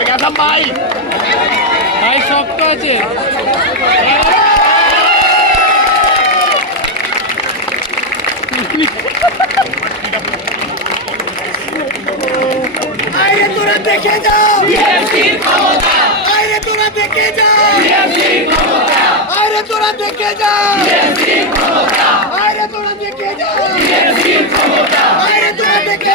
গেছাম ভাই। ভাই শক্ত আছে। আরে তোরা দেখে যা আরে তোরা দেখে যা আরে তোরা দেখে যা আরে তোরা দেখে যা আরে তোরা দেখে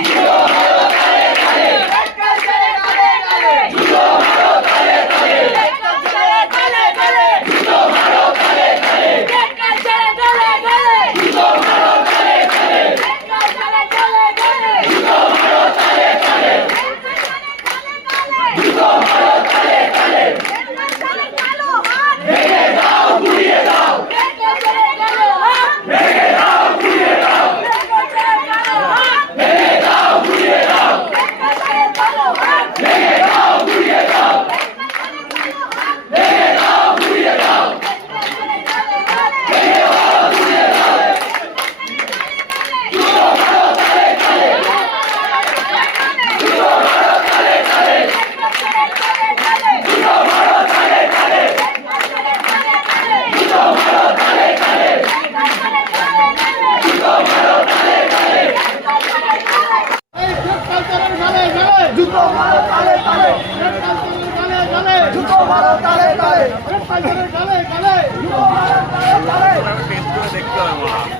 Yeah. জুতো মারো তালে তালে। জুতো মারো তালে তালে।